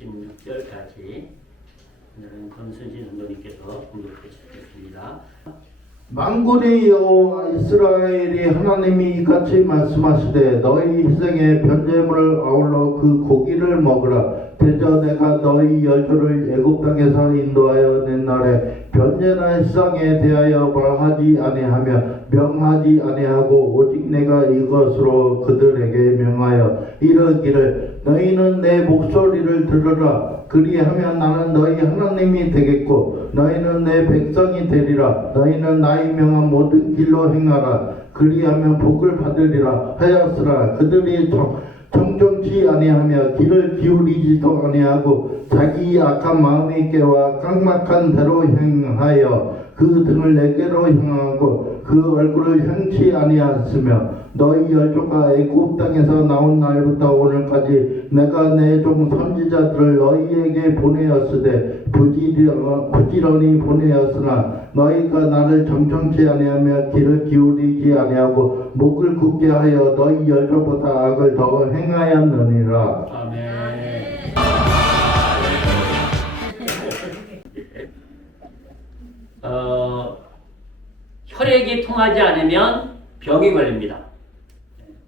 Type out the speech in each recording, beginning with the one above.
26절까지 오늘은 권순신 전도님께서 공독해 주시겠습니다. 만군의 여호와 이스라엘이 하나님이 이같이 말씀하시되 너희 희생의 변제물을 아울러 그 고기를 먹으라. 대저 내가 너희 열조를 애굽 땅에서 인도하여 낸 날에 변제나 희생에 대하여 말하지 아니하며 명하지 아니하고 오직 내가 이것으로 그들에게 명하여 이르기를 너희는 내 목소리를 들으라. 그리하면 나는 너희 하나님이 되겠고 너희는 내 백성이 되리라. 너희는 나의 명한 모든 길로 행하라. 그리하면 복을 받으리라 하였으나 그들이 정정치 아니하며 귀를 기울이지도 아니하고 자기 악한 마음이 깨와 깡막한 대로 행하여 그 등을 내게로 향하고 그 얼굴을 향치 아니하였으며 너희 열조가 애굽 땅에서 나온 날부터 오늘까지 내가 내 종 선지자들을 너희에게 보내었으되 부지런히 보내었으나 너희가 나를 정정치 아니하며 귀를 기울이지 아니하고 목을 굳게 하여 너희 열조보다 악을 더 행하였느니라. 아멘. 혈액이 통하지 않으면 병이 걸립니다.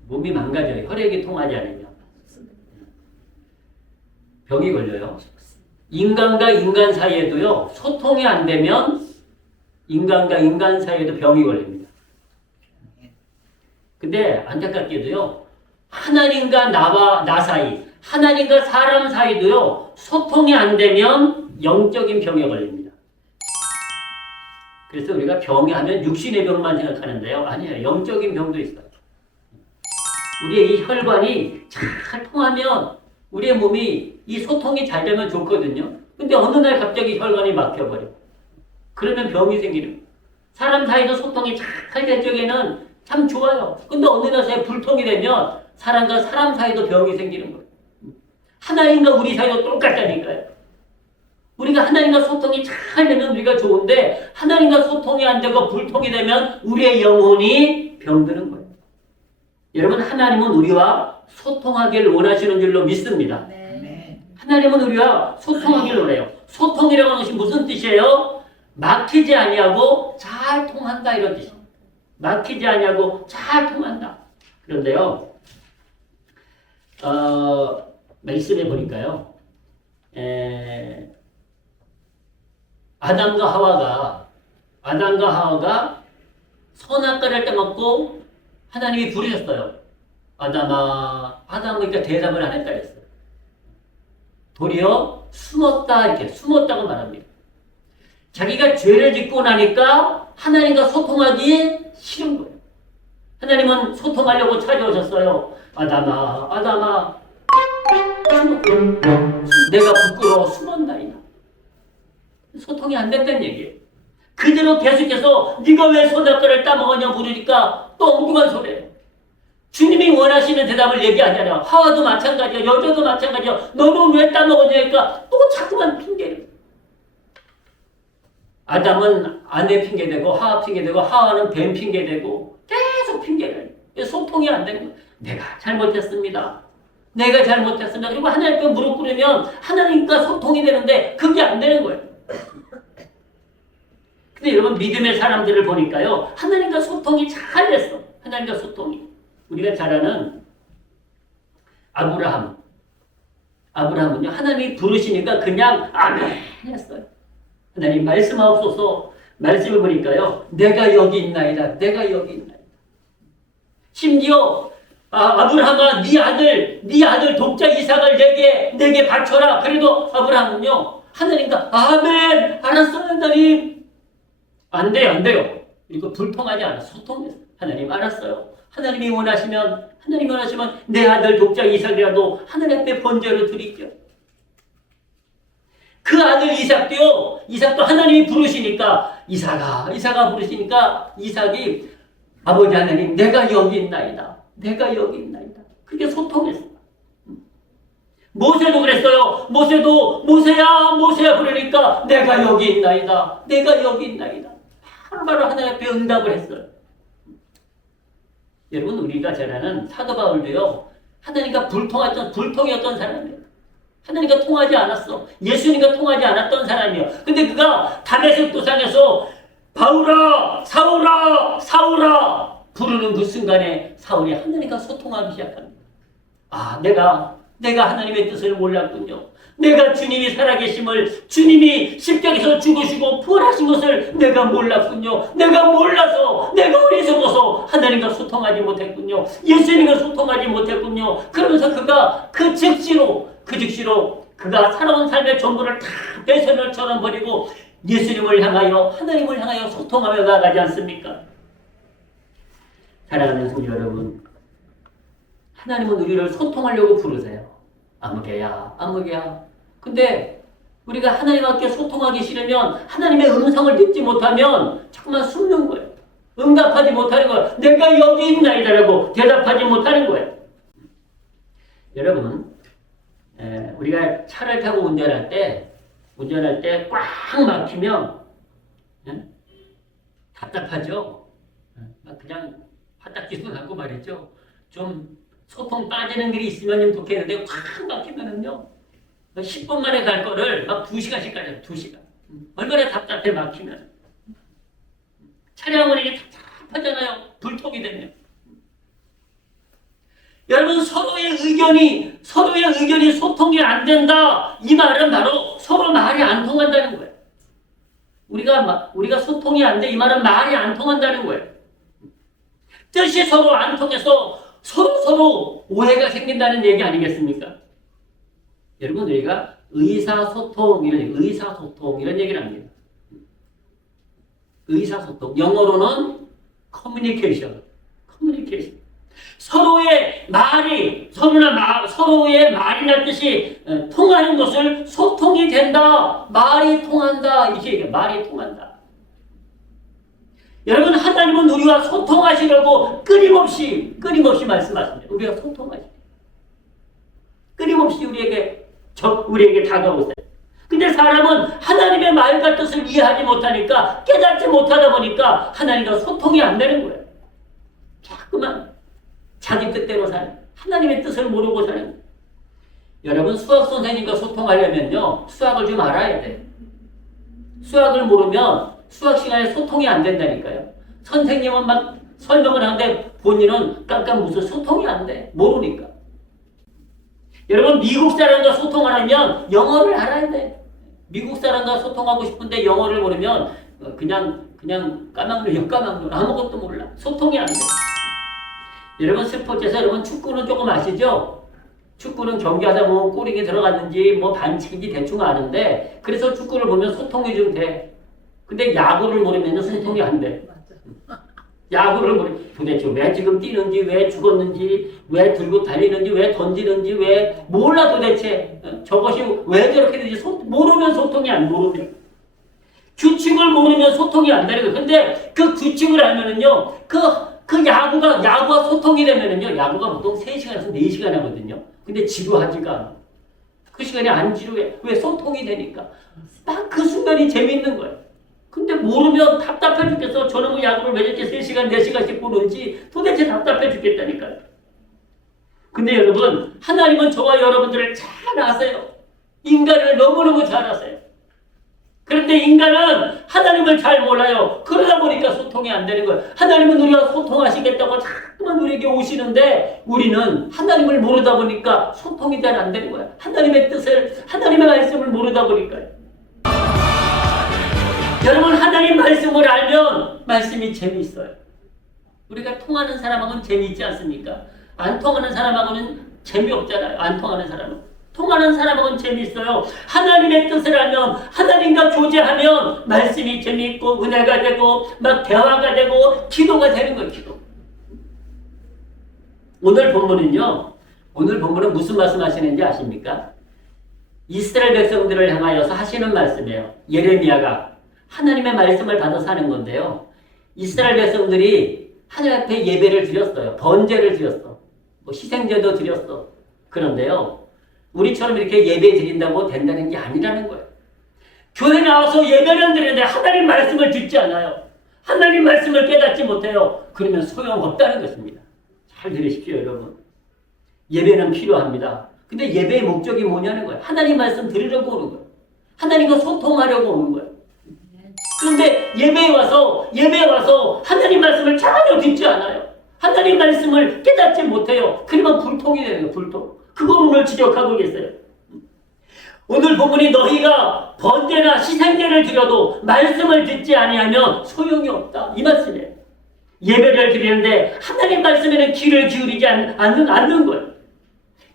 몸이 망가져요. 혈액이 통하지 않으면 병이 걸려요. 인간과 인간 사이에도요, 소통이 안 되면 인간과 인간 사이에도 병이 걸립니다. 근데 안타깝게도요, 하나님과 나 사이, 하나님과 사람 사이도요, 소통이 안 되면 영적인 병에 걸립니다. 그래서 우리가 병이 하면 육신의 병만 생각하는데요. 아니에요. 영적인 병도 있어요. 우리의 이 혈관이 잘 통하면 우리의 몸이 이 소통이 잘 되면 좋거든요. 근데 어느 날 갑자기 혈관이 막혀버려. 그러면 병이 생기는 거예요. 사람 사이도 소통이 잘 될 적에는 참 좋아요. 근데 어느 날 사이에 불통이 되면 사람과 사람 사이도 병이 생기는 거예요. 하나님과 우리 사이도 똑같다니까요. 우리가 하나님과 소통이 잘 되면 우리가 좋은데 하나님과 소통이 안 되고 불통이 되면 우리의 영혼이 병드는 거예요. 여러분, 하나님은 우리와 소통하기를 원하시는 줄로 믿습니다. 네. 하나님은 우리와 소통하기를 원해요. 소통이라고 하는 것이 무슨 뜻이에요? 막히지 아니하고 잘 통한다, 이런 뜻이에요. 막히지 아니하고 잘 통한다. 그런데요, 말씀해 보니까요, 아담과 하와가 선악과를 따먹고 하나님이 부르셨어요. 아담아, 그러니까 대답을 안 했다 했어요. 도리어 숨었다, 이렇게 숨었다고 말합니다. 자기가 죄를 짓고 나니까 하나님과 소통하기 싫은 거예요. 하나님은 소통하려고 찾아오셨어요. 아담아, 내가 부끄러워 숨었나이다. 소통이 안 됐다는 얘기예요. 그대로 계속해서 네가 왜 선악과를 따먹었냐 물으니까 또 엉뚱한 소리예요. 주님이 원하시는 대답을 얘기하잖아요. 하와도 마찬가지야. 여자도 마찬가지야. 너는 왜 따먹었냐니까 또 자꾸만 핑계를. 아담은 아내 핑계대고 하와 핑계대고 하와는 뱀 핑계대고 계속 핑계를 해요. 소통이 안 되는 거예요. 내가 잘못했습니다. 그리고 하나님께 무릎 꿇으면 하나님과 소통이 되는데 그게 안 되는 거예요. 근데 여러분, 믿음의 사람들을 보니까요, 하나님과 소통이 잘 됐어. 하나님과 소통이. 우리가 잘 아는 아브라함은요, 하나님이 부르시니까 그냥 아멘 했어요. 하나님 말씀하옵소서. 말씀을 보니까요, 내가 여기 있나이다. 심지어 아브라함아, 네 아들 독자 이삭을 내게 바쳐라. 그래도 아브라함은요, 하나님과 아멘, 알았어요, 하나님. 안 돼요. 이거 불통하지 않아. 소통해서. 하나님, 알았어요. 하나님이 원하시면 내 아들 독자 이삭이라도 하나님 앞에 번제로 드릴게요. 그 아들 이삭도 하나님이 부르시니까 이삭아 부르시니까 이삭이 아버지 하나님, 내가 여기 있나이다. 그게 소통했어. 모세도 그랬어요. 모세야 그러니까 내가 여기 있나이다. 바로 하나님 앞에 응답을 했어요. 여러분, 우리가 잘 아는 사도 바울도요, 하나님과 불통이었던 사람이에요. 하나님과 통하지 않았어. 예수님과 통하지 않았던 사람이야. 근데 그가 다메섹 도상에서 바울아, 사울아, 사울아 부르는 그 순간에 사울이 하나님과 소통하기 시작합니다. 아, 내가 하나님의 뜻을 몰랐군요. 내가 주님이 살아계심을, 주님이 십자가에서 죽으시고 부활하신 것을 내가 몰랐군요. 내가 몰라서, 내가 어리석어서 하나님과 소통하지 못했군요. 예수님과 소통하지 못했군요. 그러면서 그가 그 즉시로 그가 살아온 삶의 전부를 다 배설물처럼 버리고 예수님을 향하여, 하나님을 향하여 소통하며 나가지 않습니까? 사랑하는 성도 여러분, 하나님은 우리를 소통하려고 부르세요. 아무개야. 근데 우리가 하나님과 함께 소통하기 싫으면, 하나님의 음성을 듣지 못하면 자꾸만 숨는 거예요. 응답하지 못하는 거예요. 내가 여기 있나이다라고 대답하지 못하는 거예요. 여러분, 우리가 차를 타고 운전할 때 꽉 막히면 답답하죠. 그냥 화딱지도 나고 말이죠. 좀 소통 빠지는 길이 있으면 좀 좋겠는데 꽉 막히면은요 10분 만에 갈 거를 막 2시간씩 가요. 2시간. 얼마나 답답해 막히면. 차량은 이게 답답하잖아요. 불통이 되면. 여러분, 서로의 의견이 소통이 안 된다. 이 말은 바로 서로 말이 안 통한다는 거예요. 우리가 소통이 안 돼. 이 말은 말이 안 통한다는 거예요. 뜻이 서로 안 통해서 서로 오해가 생긴다는 얘기 아니겠습니까? 여러분, 우리가 의사소통 이런 얘기를 합니다. 의사소통. 영어로는 communication. 서로의 말이나 뜻이 통하는 것을 소통이 된다. 말이 통한다. 이렇게 얘기해요. 말이 통한다. 여러분, 하나님은 우리와 소통하시려고 끊임없이 말씀하십니다. 우리가 소통하시려고. 끊임없이 우리에게 다가오세요. 근데 사람은 하나님의 말과 뜻을 이해하지 못하니까, 깨닫지 못하다 보니까 하나님과 소통이 안 되는 거예요. 자꾸만 자기 뜻대로 사는, 하나님의 뜻을 모르고 사는 거예요. 여러분, 수학 선생님과 소통하려면요, 수학을 좀 알아야 돼요. 수학을 모르면 수학 시간에 소통이 안 된다니까요. 선생님은 막 설명을 하는데 본인은 깜깜 무슨 소통이 안 돼. 모르니까. 여러분, 미국 사람과 소통하려면 영어를 알아야 돼. 미국 사람과 소통하고 싶은데 영어를 모르면 그냥 까막눈 아무것도 몰라. 소통이 안 돼. 여러분, 스포츠에서 여러분 축구는 조금 아시죠? 축구는 경기하다 보면 골이 들어갔는지 뭐 반칙인지 대충 아는데, 그래서 축구를 보면 소통이 좀 돼. 근데 야구를 모르면 소통이 안 돼. 야구를 모르면 도대체 왜 지금 뛰는지, 왜 죽었는지, 왜 들고 달리는지, 왜 던지는지, 왜 몰라 도대체. 저것이 왜 저렇게 되는지 모르면 소통이 안 모르면. 규칙을 모르면 소통이 안 되는 거예요. 근데 그 규칙을 알면은요, 그 야구가 소통이 되면은요, 야구가 보통 3시간에서 4시간 하거든요. 근데 지루하지가 않아. 그 시간이 안 지루해. 왜? 소통이 되니까. 딱 그 순간이 재밌는 거예요. 근데 모르면 답답해 죽겠어. 저놈의 야구를 왜 이렇게 3시간, 4시간씩 보는지 도대체 답답해 죽겠다니까요. 근데 여러분, 하나님은 저와 여러분들을 잘 아세요. 인간을 너무너무 잘 아세요. 그런데 인간은 하나님을 잘 몰라요. 그러다 보니까 소통이 안 되는 거예요. 하나님은 우리가 소통하시겠다고 자꾸만 우리에게 오시는데, 우리는 하나님을 모르다 보니까 소통이 잘 안 되는 거예요. 하나님의 뜻을, 하나님의 말씀을 모르다 보니까요. 여러분, 하나님 말씀을 알면 말씀이 재미있어요. 우리가 통하는 사람하고는 재미있지 않습니까? 안 통하는 사람하고는 재미없잖아요. 안 통하는 사람은. 통하는 사람하고는 재미있어요. 하나님의 뜻을 알면, 하나님과 교제하면 말씀이 재미있고 은혜가 되고 막 대화가 되고 기도가 되는 거예요. 기도. 오늘 본문은 무슨 말씀 하시는지 아십니까? 이스라엘 백성들을 향하여서 하시는 말씀이에요. 예레미야가 하나님의 말씀을 받아서 하는 건데요. 이스라엘 백성들이 하나님 앞에 예배를 드렸어요. 번제를 드렸어. 뭐 희생제도 드렸어. 그런데요, 우리처럼 이렇게 예배 드린다고 된다는 게 아니라는 거예요. 교회 나와서 예배를 드리는데 하나님 말씀을 듣지 않아요. 하나님 말씀을 깨닫지 못해요. 그러면 소용없다는 것입니다. 잘 들으십시오, 여러분. 예배는 필요합니다. 근데 예배의 목적이 뭐냐는 거야. 하나님 말씀 들으려고 오는 거야. 하나님과 소통하려고 오는 거야. 그런데 예배에 와서 하나님 말씀을 전혀 듣지 않아요. 하나님 말씀을 깨닫지 못해요. 그러면 불통이 되는 거예요. 불통. 그걸 오늘 지적하고 계세요. 오늘 본문이 너희가 번제나 희생제를 드려도 말씀을 듣지 아니하면 소용이 없다. 이 말씀이에요. 예배를 드리는데 하나님 말씀에는 귀를 기울이지 않는 거예요.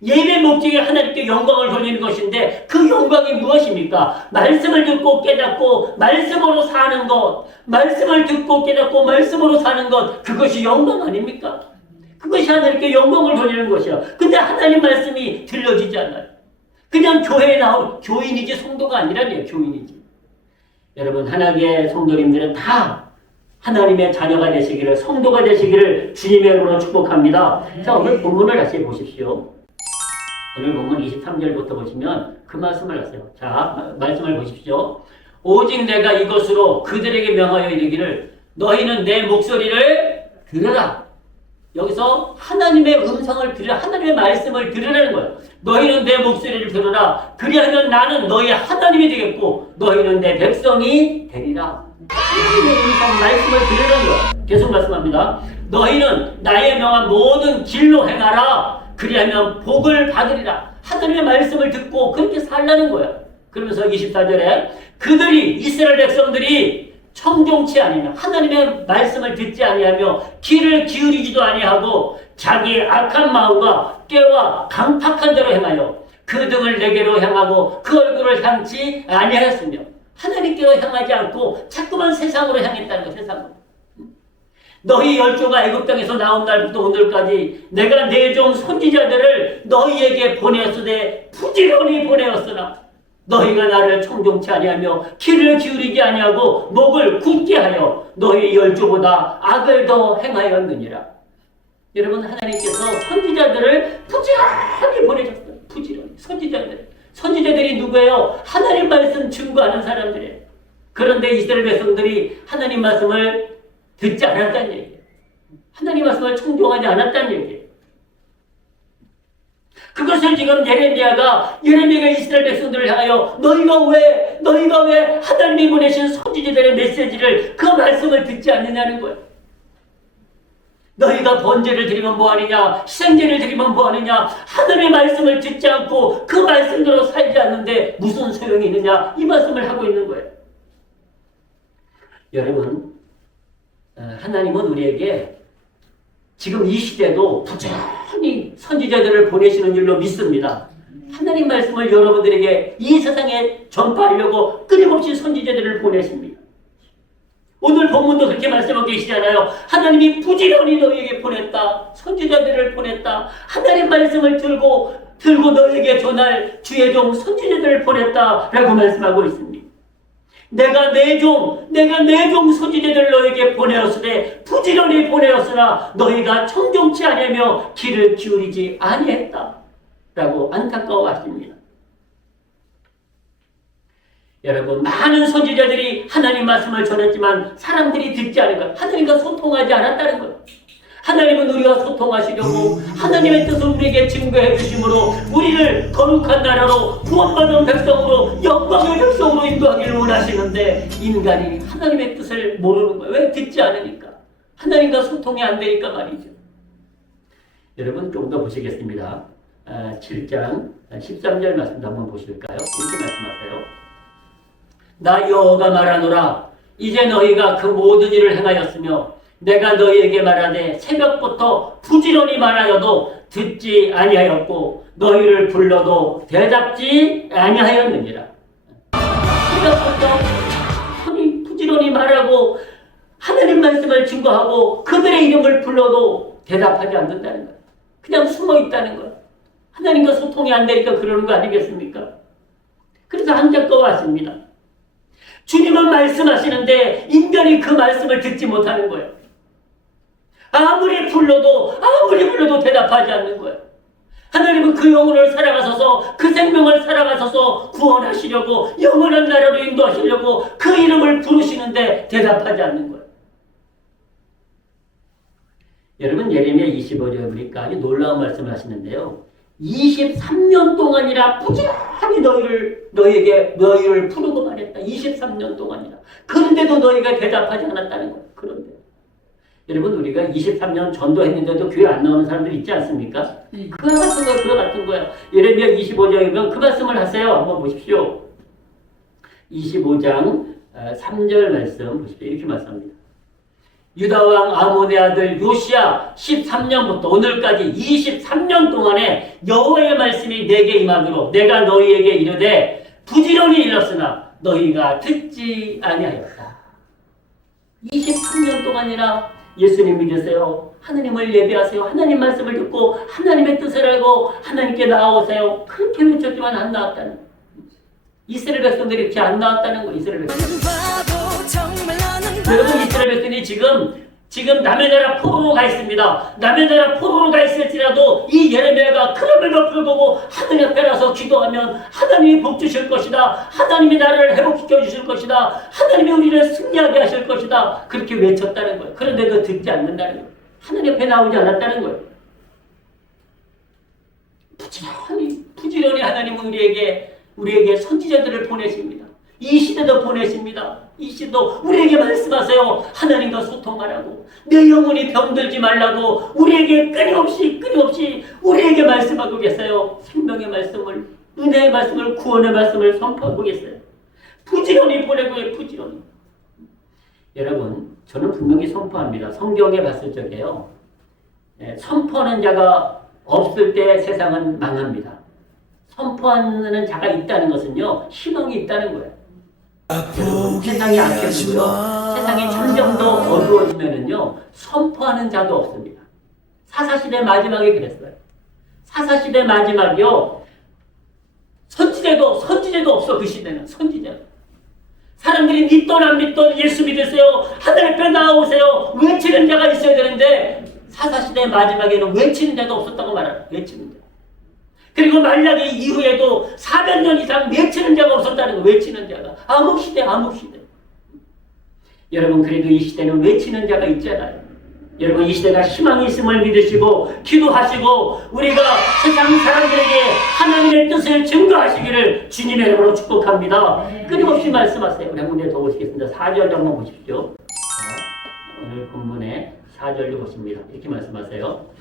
예배 목적이 하나님께 영광을 돌리는 것인데 그 영광이 무엇입니까? 말씀을 듣고 깨닫고 말씀으로 사는 것, 말씀을 듣고 깨닫고 말씀으로 사는 것, 그것이 영광 아닙니까? 그것이 하나님께 영광을 돌리는 것이야. 근데 하나님 말씀이 들려지지 않아요. 그냥 교회에 나온 교인이지 성도가 아니라네요. 교인이지. 여러분, 하나님의 성도님들은 다 하나님의 자녀가 되시기를, 성도가 되시기를 주님의 이름으로 축복합니다. 자, 오늘 본문을 다시 보십시오. 오늘 본문 23절부터 보시면 그 말씀을 하세요. 자, 말씀을 보십시오. 오직 내가 이것으로 그들에게 명하여 이르기를 너희는 내 목소리를 들으라. 여기서 하나님의 음성을 들으라. 하나님의 말씀을 들으라는 거예요. 너희는 내 목소리를 들으라. 그리하면 나는 너희 하나님이 되겠고 너희는 내 백성이 되리라. 하나님의 음성 말씀을 들으라는 거예요. 계속 말씀합니다. 너희는 나의 명한 모든 길로 행하라. 그리하면 복을 받으리라. 하나님의 말씀을 듣고 그렇게 살라는 거예요. 그러면서 24절에 그들이 이스라엘 백성들이 청종치 아니하며 하나님의 말씀을 듣지 아니하며 귀를 기울이지도 아니하고 자기의 악한 마음과 꾀와 강팍한 대로 행하여 그 등을 내게로 향하고 그 얼굴을 향치 아니하였으며 하나님께로 향하지 않고 자꾸만 세상으로 향했다는 거. 세상으로. 너희 열조가 애굽 땅에서 나온 날부터 오늘까지 내가 내 종 선지자들을 너희에게 보내었으되 부지런히 보내었으나 너희가 나를 청종치 아니하며 귀를 기울이지 아니하고 목을 굳게 하여 너희 열조보다 악을 더 행하였느니라. 여러분, 하나님께서 선지자들을 부지런히 보내셨어요. 부지런히. 선지자들이 누구예요? 하나님 말씀 증거하는 사람들이에요. 그런데 이스라엘 백성들이 하나님 말씀을 듣지 않았다는 얘기예요. 하나님 말씀을 청종하지 않았다는 얘기예요. 그것을 지금 예레미야가 이스라엘 백성들을 향하여 너희가 왜 하나님이 보내신 선지자들의 메시지를 그 말씀을 듣지 않느냐는 거예요. 너희가 번제를 드리면 뭐하느냐, 희생제를 드리면 뭐하느냐, 하늘의 말씀을 듣지 않고 그 말씀대로 살지 않는데 무슨 소용이 있느냐, 이 말씀을 하고 있는 거예요. 여러분, 하나님은 우리에게 지금 이 시대도 부지런히 선지자들을 보내시는 줄로 믿습니다. 하나님 말씀을 여러분들에게 이 세상에 전파하려고 끊임없이 선지자들을 보내십니다. 오늘 본문도 그렇게 말씀하고 계시잖아요. 하나님이 부지런히 너희에게 보냈다. 선지자들을 보냈다. 하나님 말씀을 들고 너희에게 전할 주의 종 선지자들을 보냈다라고 말씀하고 있습니다. 내가 내 종 선지자들을 너희에게 보내었으되 부지런히 보내었으나 너희가 청종치 아니하며 귀를 기울이지 아니했다라고 안타까워하십니다. 여러분, 많은 선지자들이 하나님 말씀을 전했지만 사람들이 듣지 않은 것, 하나님과 소통하지 않았다는 것. 하나님은 우리와 소통하시려고 하나님의 뜻을 우리에게 증거해 주심으로 우리를 거룩한 나라로 구원받은 백성으로 영광의 백성으로 인도하기를 원하시는데 인간이 하나님의 뜻을 모르는 거예요. 왜? 듣지 않으니까. 하나님과 소통이 안 되니까 말이죠. 여러분, 좀 더 보시겠습니다. 7장 13절 말씀도 한번 보실까요? 이렇게 말씀하세요. 나 여호와가 말하노라. 이제 너희가 그 모든 일을 행하였으며 내가 너희에게 말하되 새벽부터 부지런히 말하여도 듣지 아니하였고 너희를 불러도 대답지 아니하였느니라. 새벽부터 부지런히 말하고 하나님 말씀을 증거하고 그들의 이름을 불러도 대답하지 않는다는 거예요. 그냥 숨어 있다는 거예요. 하나님과 소통이 안 되니까 그러는 거 아니겠습니까? 그래서 안타까워하십니다. 주님은 말씀하시는데 인간이 그 말씀을 듣지 못하는 거예요. 아무리 불러도 대답하지 않는 거예요. 하나님은 그 영혼을 살아가셔서 그 생명을 살아가셔서 구원하시려고 영원한 나라로 인도하시려고 그 이름을 부르시는데 대답하지 않는 거예요. 여러분, 예레미야 25절 보니까 아주 놀라운 말씀을 하시는데요. 23년 동안이나 부지런히 너희를 부르고 말했다. 23년 동안이나. 그런데도 너희가 대답하지 않았다는 거예요. 그런데. 여러분, 우리가 23년 전도했는데도 교회 안 나오는 사람들 있지 않습니까? 그와 같은 거예요. 그와 같은 거예요. 예레미야 25장이면 그 말씀을 하세요. 한번 보십시오. 25장 3절 말씀 보십시오. 이렇게 말씀합니다. 유다왕 아몬의 아들 요시야 13년부터 오늘까지 23년 동안에 여호와의 말씀이 내게 임하도록 내가 너희에게 이르되 부지런히 일렀으나 너희가 듣지 아니하였다. 23년 동안이나 예수님 믿으세요. 하나님을 예배하세요. 하나님 말씀을 듣고 하나님의 뜻을 알고 하나님께 나아오세요. 그렇게 외쳤지만 안 나왔다는 거예요. 이스라엘 백성들이 이렇게 안 나왔다는 거예요. 이스라엘 백성들이. 여러분, 이스라엘 백성이 지금 남의 나라 포로로 가 있습니다. 남의 나라 포로로 가 있을지라도 이 예레미야가 그럼에도 불구하고 하나님 앞에 나서 기도하면 하나님이 복 주실 것이다. 하나님이 나라를 회복시켜 주실 것이다. 하나님이 우리를 승리하게 하실 것이다. 그렇게 외쳤다는 거예요. 그런데도 듣지 않는다는 거예요. 하나님 앞에 나오지 않았다는 거예요. 부지런히 하나님은 우리에게 선지자들을 보내십니다. 이 시대도 보내십니다. 이 시대도 우리에게 말씀하세요. 하나님과 소통하라고. 내 영혼이 병들지 말라고 우리에게 끊임없이 우리에게 말씀하고 계세요. 생명의 말씀을, 은혜의 말씀을, 구원의 말씀을 선포하고 계세요. 부지런히 보내고 해요. 부지런히. 여러분, 저는 분명히 선포합니다. 성경에 봤을 적에요. 선포하는 자가 없을 때 세상은 망합니다. 선포하는 자가 있다는 것은요, 희망이 있다는 거예요. 여러분, 세상이 악해지고요, 세상이 점점 더 어두워지면은요, 선포하는 자도 없습니다. 사사시대 마지막에 그랬어요. 사사시대 마지막이요, 선지자도 없어. 그 시대는 선지자. 사람들이 믿던 안 믿던 예수 믿으세요. 하나님 앞에 나오세요. 외치는 자가 있어야 되는데 사사시대 마지막에는 외치는 자도 없었다고 말하라. 외치는 자. 그리고 말라기 이후에도 400년 이상 외치는 자가 없었다는 거. 외치는 자가. 암흑시대. 여러분, 그래도 이 시대는 외치는 자가 있잖아요. 여러분, 이 시대가 희망이 있음을 믿으시고 기도하시고 우리가 세상 사람들에게 하나님의 뜻을 증거하시기를 주님의 이름으로 축복합니다. 끊임없이 말씀하세요. 우리 한 군데 더 보시겠습니다. 4절 한번 보십시오. 자, 오늘 본문의 4절도 보십니다. 이렇게 말씀하세요.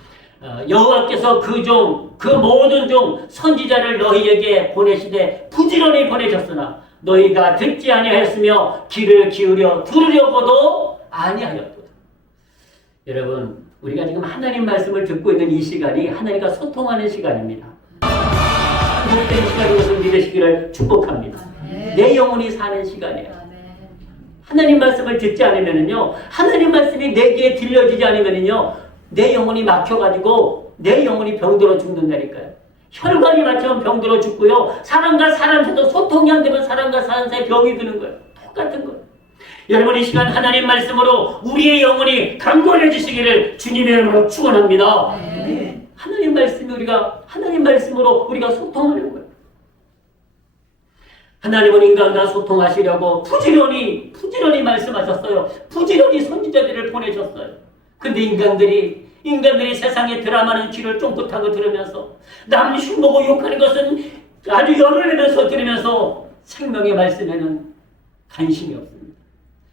여호와께서 그 모든 종 선지자를 너희에게 보내시되 부지런히 보내셨으나 너희가 듣지 아니하였으며 귀를 기울여 들으려고도 아니하였도다. 여러분, 우리가 지금 하나님 말씀을 듣고 있는 이 시간이 하나님과 소통하는 시간입니다. 회복된 시간인 것을 믿으시기를 축복합니다. 내 영혼이 사는 시간이에요. 하나님 말씀을 듣지 않으면은요, 하나님 말씀이 내 귀에 들려지지 않으면은요, 내 영혼이 막혀가지고 내 영혼이 병들어 죽는다니까요. 혈관이 막히면 병들어 죽고요, 사람과 사람 사이도 소통이 안 되면 사람과 사람 사이 병이 드는 거예요. 똑같은 거예요. 여러분, 이 시간 하나님 말씀으로 우리의 영혼이 강건해지시기를 주님의 이름으로 축원합니다. 하나님 말씀으로 우리가 소통하는 거예요. 하나님은 인간과 소통하시려고 부지런히 말씀하셨어요. 부지런히 선지자들을 보내셨어요. 근데 인간들이 세상의 드라마는 귀를 쫑긋하고 들으면서 남 흉보고 욕하는 것은 아주 열을 내면서 들으면서 생명의 말씀에는 관심이 없습니다.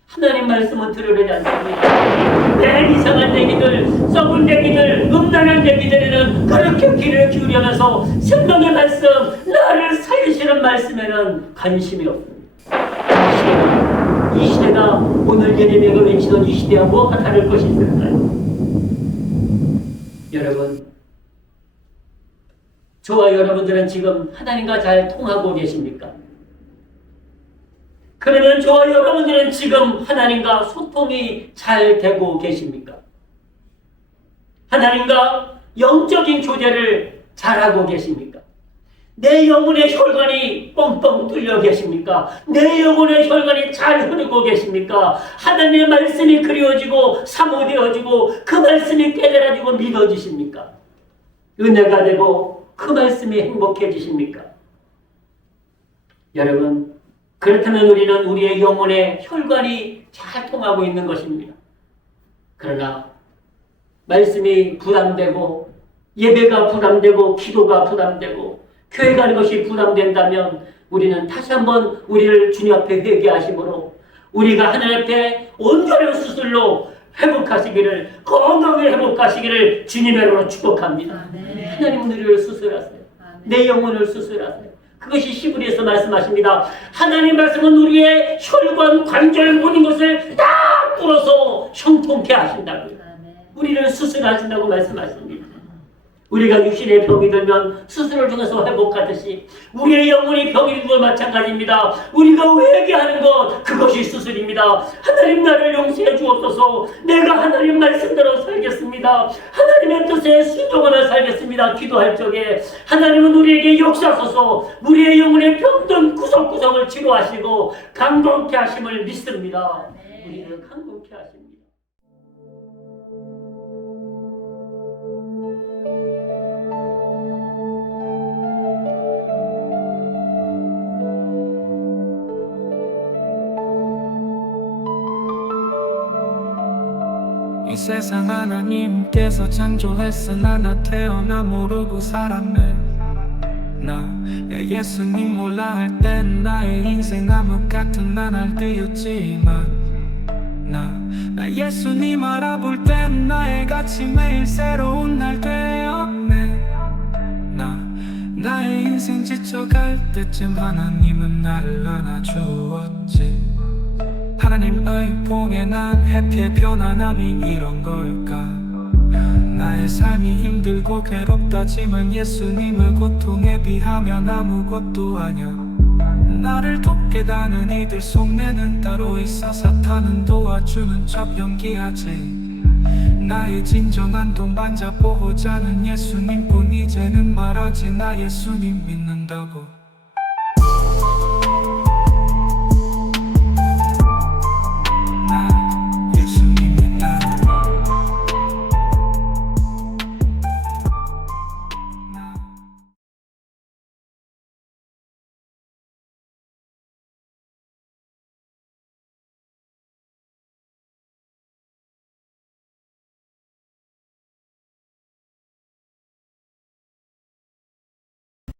하나님 말씀은 들으려지 않습니다. 맨 이상한 얘기들, 썩은 얘기들, 음란한 얘기들에는 그렇게 귀를 기울이면서 생명의 말씀, 나를 살리시는 말씀에는 관심이 없습니다. 이 시대가 오늘 예레미야가 외치던 이 시대와 무엇과 다를 것이 있을까요? 여러분, 저와 여러분들은 지금 하나님과 잘 통하고 계십니까? 그러면 저와 여러분들은 지금 하나님과 소통이 잘 되고 계십니까? 하나님과 영적인 교제를 잘하고 계십니까? 내 영혼의 혈관이 뻥뻥 뚫려 계십니까? 내 영혼의 혈관이 잘 흐르고 계십니까? 하나님의 말씀이 그리워지고 사모되어지고 그 말씀이 깨달아지고 믿어지십니까? 은혜가 되고 그 말씀이 행복해지십니까? 여러분, 그렇다면 우리는 우리의 영혼의 혈관이 잘 통하고 있는 것입니다. 그러나 말씀이 부담되고 예배가 부담되고 기도가 부담되고 교회 가는 것이 부담된다면 우리는 다시 한번 우리를 주님 앞에 회개하심으로 우리가 하나님 앞에 온전한 수술로 회복하시기를, 건강을 회복하시기를 주님의 이름으로 축복합니다. 하나님은 우리를 수술하세요. 내 영혼을 수술하세요. 그것이 시브리에서 말씀하십니다. 하나님 말씀은 우리의 혈관, 관절 모든 것을 다 뚫어서 형통케 하신다고요. 우리를 수술하신다고 말씀하십니다. 우리가 육신의 병이 들면 수술을 통해서 회복하듯이 우리의 영혼이 병이 들고 마찬가지입니다. 우리가 회개하는 것, 그것이 수술입니다. 하나님 나를 용서해 주옵소서. 내가 하나님 말씀대로 살겠습니다. 하나님의 뜻에 순종하며 살겠습니다. 기도할 적에 하나님은 우리에게 역사하소서. 우리의 영혼의 병든 구석구석을 치료하시고 강건케 하심을 믿습니다. 우리를 강건케 하십니다. 이 세상 하나님께서 창조했으나 나 태어나 모르고 살았네. 나 예수님 몰라 할 땐 나의 인생 암흑 같은 나날들였지만 나 예수님 알아볼 땐 나의 가치 매일 새로운 날 되었네. 나의 인생 지쳐갈 때쯤 하나님은 나를 안아주었지. 하나님의 봉에 난 해피의 편안함이 이런 걸까. 나의 삶이 힘들고 괴롭다지만 예수님의 고통에 비하면 아무것도 아냐. 나를 돕게 다는 이들 속내는 따로 있어 사탄은 도와주는 척 연기하지. 나의 진정한 동반자 보호자는 예수님뿐. 이제는 말하지 나 예수님 믿는다고.